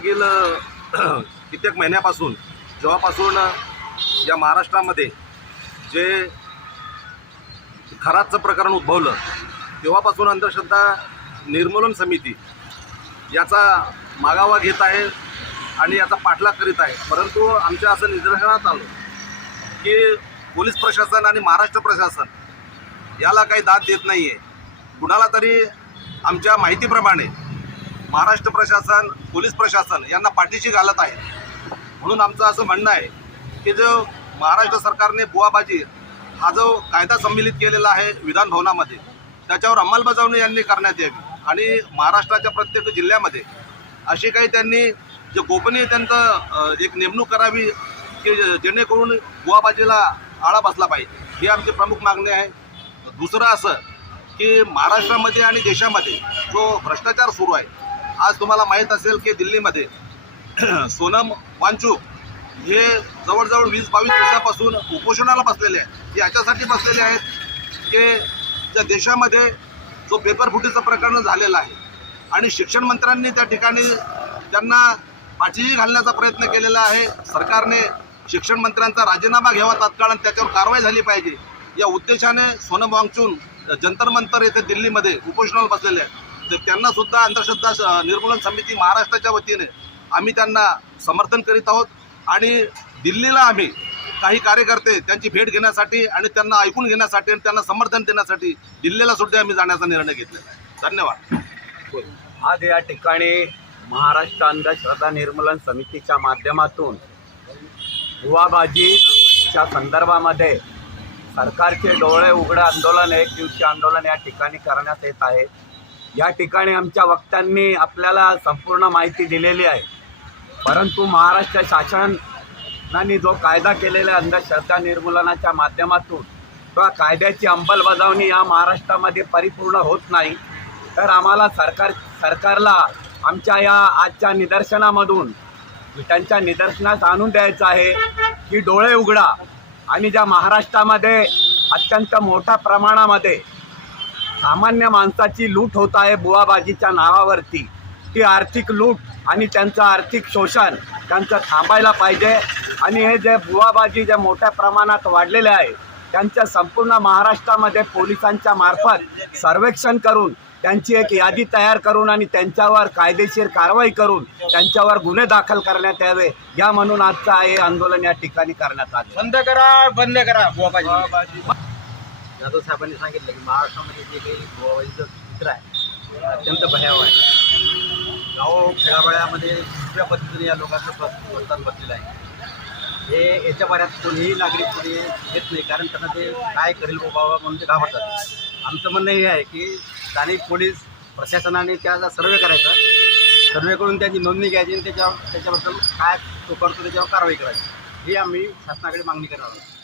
मागील कित्येक महिन्यापासून जेव्हापासून या महाराष्ट्रामध्ये जे खराचं प्रकरण उद्भवलं तेव्हापासून अंधश्रद्धा निर्मूलन समिती याचा मागावा घेत आहे आणि याचा पाठलाग करीत आहे. परंतु आमच्या असं निदर्शनात आलं की पोलीस प्रशासन आणि महाराष्ट्र प्रशासन याला काही दाद देत नाही आहे. कुणाला तरी आमच्या माहितीप्रमाणे महाराष्ट्र प्रशासन पोलीस प्रशासन यांना पाठीशी घालत आहे. म्हणून आमचं असं म्हणणं आहे की जो महाराष्ट्र सरकारने बुवाबाजी हा जो कायदा संमिलित केलेला आहे विधान भवनामध्ये त्याच्यावर अंमलबजावणी यांनी करण्यात यावी आणि महाराष्ट्राच्या प्रत्येक जिल्ह्यामध्ये अशी काही त्यांनी जे गोपनीय त्यांचं एक नेमणूक करावी की जेणेकरून बुवाबाजीला आळा बसला पाहिजे, ही आमची प्रमुख मागणी आहे. दुसरं असं की महाराष्ट्रामध्ये आणि देशामध्ये जो भ्रष्टाचार सुरू आहे, आज तुम्हाला माहीत असेल की दिल्लीमध्ये सोनम वांगचुक हे जवळजवळ 20-22 दिवसापासून उपोषणाला बसलेले आहेत. हे याच्यासाठी बसलेले आहेत की त्या देशामध्ये जो पेपरफुटीचं प्रकरण झालेलं आहे आणि शिक्षण मंत्र्यांनी त्या ठिकाणी त्यांना पाठीशी घालण्याचा प्रयत्न केलेला आहे. सरकारने शिक्षण मंत्र्यांचा राजीनामा घ्यावा तात्काळ आणि त्याच्यावर कारवाई झाली पाहिजे या उद्देशाने सोनम वांगचुक जंतर मंतर येथे दिल्लीमध्ये उपोषणाला बसलेले आहेत. तर त्यांनासुद्धा अंधश्रद्धा निर्मूलन समिती महाराष्ट्राच्या वतीने आम्ही त्यांना समर्थन करीत आहोत आणि दिल्लीला आम्ही काही कार्यकर्ते त्यांची भेट घेण्यासाठी आणि त्यांना ऐकून घेण्यासाठी आणि त्यांना समर्थन देण्यासाठी दिल्लीला सुद्धा आम्ही जाण्याचा निर्णय घेतलेला आहे. धन्यवाद. आज या ठिकाणी महाराष्ट्र अंधश्रद्धा निर्मूलन समितीच्या माध्यमातून बुवाबाजीच्या संदर्भामध्ये सरकारचे डोळे उघडे आंदोलन, एक दिवसीय आंदोलन या ठिकाणी करण्यात येत आहे. या ठिकाणी आमच्या वक्त्यांनी आपल्याला संपूर्ण माहिती दिलेली आहे. परंतु महाराष्ट्र शासनाने जो कायदा केलेला आहे अंधश्रद्धा निर्मूलनाच्या माध्यमातून त्या कायद्याची अंमलबजावणी या महाराष्ट्रामध्ये परिपूर्ण होत नाही. तर आम्हाला सरकारला आमच्या या आजच्या निदर्शनामधून त्यांच्या निदर्शनास आणून द्यायचं आहे की डोळे उघडा आणि ज्या महाराष्ट्रामध्ये अत्यंत मोठ्या प्रमाणामध्ये सामान्य माणसाची लूट होत आहे बुवाबाजीच्या नावावरती, ती आर्थिक लूट आणि त्यांचं आर्थिक शोषण त्यांचं थांबायला पाहिजे. आणि हे जे बुवाबाजी जे मोठ्या प्रमाणात वाढलेले आहे त्यांच्या संपूर्ण महाराष्ट्रामध्ये पोलिसांच्या मार्फत सर्वेक्षण करून त्यांची एक यादी तयार करून आणि त्यांच्यावर कायदेशीर कारवाई करून त्यांच्यावर गुन्हे दाखल करण्यात यावे या म्हणून आजचं हे आंदोलन या ठिकाणी करण्यात आले. बंद करा बुवाबाजी. जाधव साहेबांनी सांगितलं की महाराष्ट्रामध्ये जे काही बुवाबाजीचं चित्र आहे अत्यंत भयावह आहे. गाव खेळापाड्यामध्ये दुसऱ्या पद्धतीने या लोकांचं वर्तन बसलेलं आहे. हे याच्या बऱ्यात कोणीही नागरिक कोणी येत नाही, कारण त्यांना ते काय करेल बाबा म्हणून ते घाबरतात. आमचं म्हणणं हे आहे की स्थानिक पोलीस प्रशासनाने त्याचा सर्वे करायचा, सर्वे करून त्याची नोंदणी घ्यायची आणि त्याच्याबद्दल काय तो करतो त्याच्यावर कारवाई करायची, ही आम्ही शासनाकडे मागणी करणार आहोत.